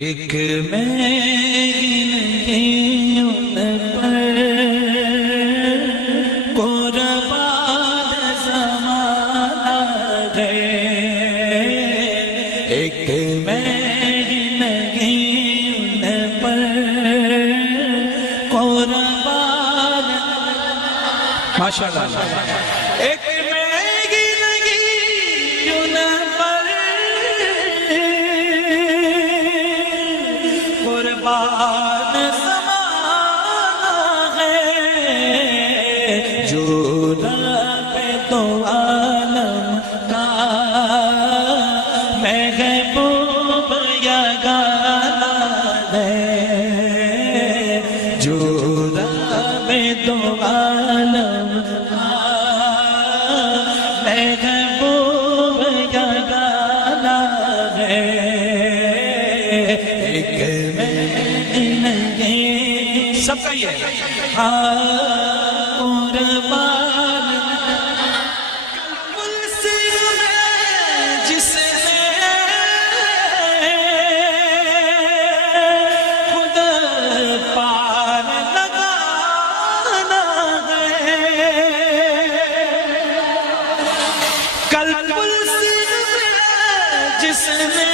ایک میں نہیں ان پر قربان زمانہ ہے، ایک میں نہیں ان پر قربان ماشاءاللہ ایک قربان زمانہ ہے، جو رب تو عالم کا محبوب یگانہ ہے، جو رب تو عالم کا محبوب یگانہ ہے، ایک سب کا یہ قربان ملسل میں جس نے خود پار لگانا ہے، کل ملسل میں جس نے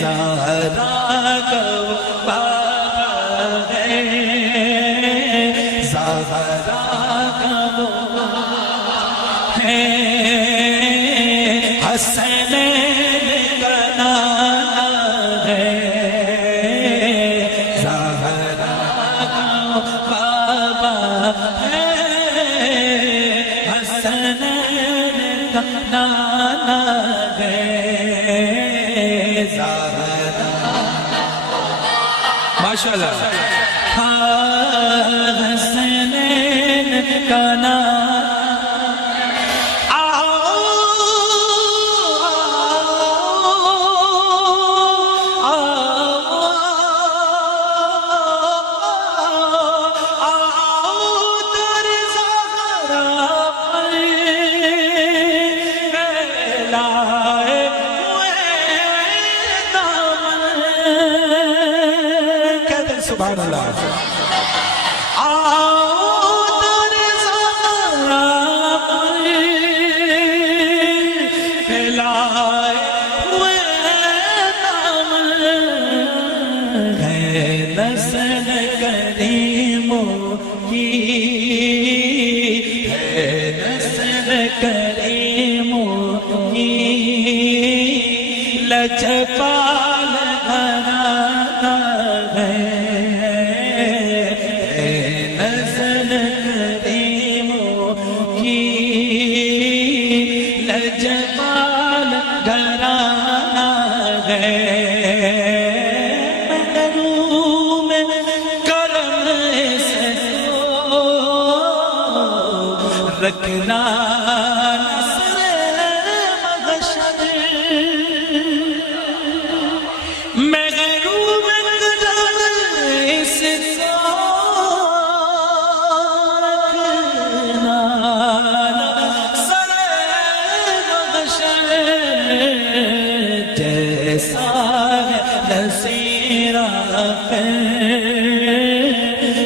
زہرا کو بابا ہے، زہرا کو ہے، حسنین کا نام ہے، زہرا کو بابا ہے، حسنین کا نام ہے، ماشاءاللہ حسنین کا نام سبحان اللہ در زہرا پھیلائے ہوئے دامن ہے، نسل کریموں کی ہے، نسل کریموں کی لجپال گھرانہ ہے، لجپال گھرانہ ہے، محروم کرم سے رکھنا نسل محشر، محروم کرم سے جیسا نصیرہ ہے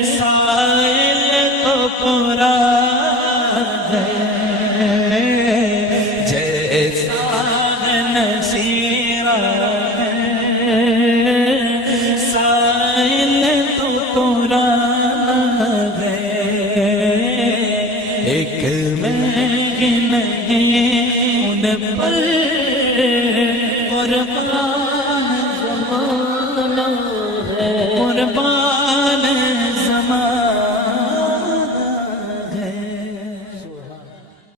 سائل تو پورا ہے، جیسا نصیرہ ہے سائل تو پورا ہے، ایک میں نہیں ان پر قربان